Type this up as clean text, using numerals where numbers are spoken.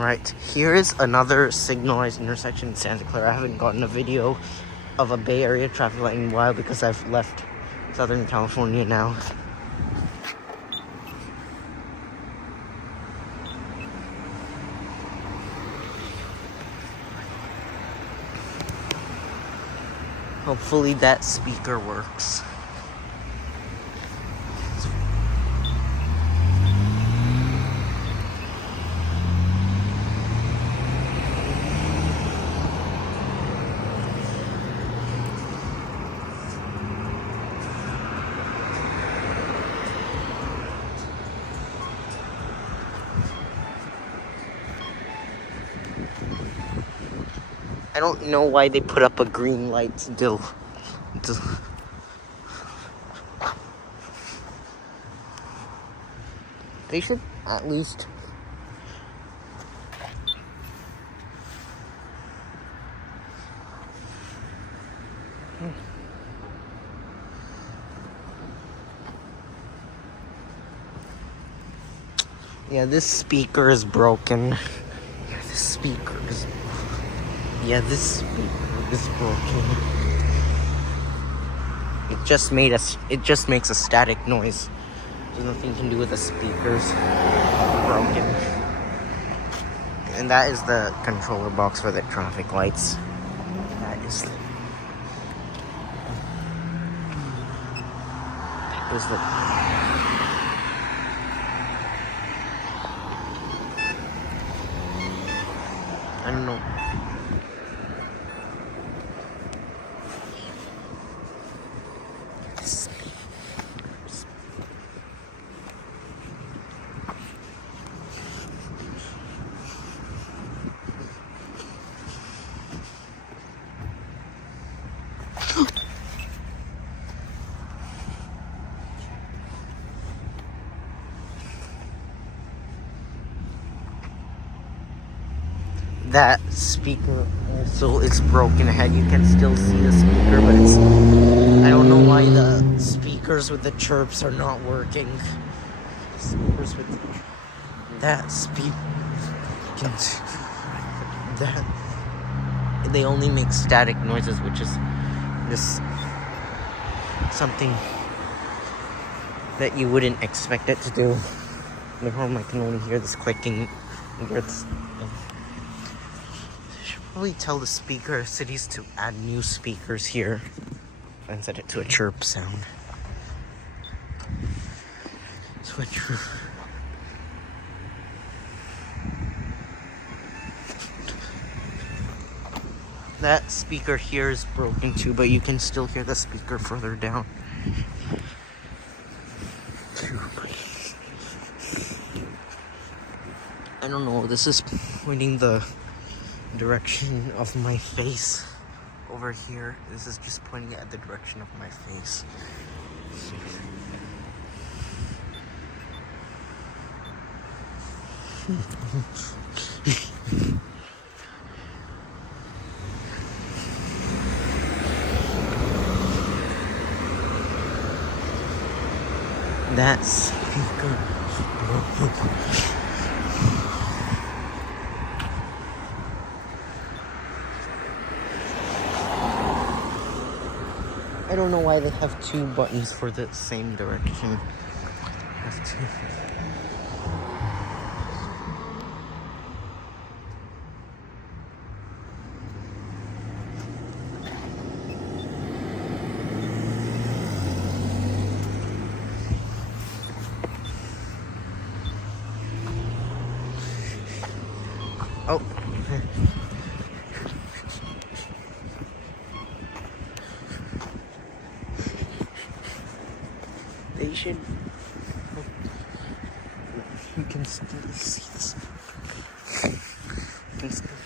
Right, here is another signalized intersection in Santa Clara. I haven't gotten a video of a Bay Area traffic light in a while because I've left Southern California now. Hopefully that speaker works. I don't know why they put up a green light still. They should at least yeah, this speaker is broken. This speaker is broken. It just makes a static noise. There's nothing you can do with the speakers. Broken. And that is the controller box for the traffic lights. That is the I don't know. That speaker also is broken ahead. You can still see the speaker, but I don't know why the speakers with the chirps are not working. Speakers with they only make static noises, which is just something that you wouldn't expect it to do. The home, I can only hear this clicking. Probably tell the speaker cities to add new speakers here and set it to a chirp sound. Switch. That speaker here is broken too, but you can still hear the speaker further down. I don't know, this is pointing the direction of my face over here. This is just pointing at the direction of my face. That speaker. I don't know why they have two buttons for the same direction. Have two. Oh. They should. You can still see this. You can still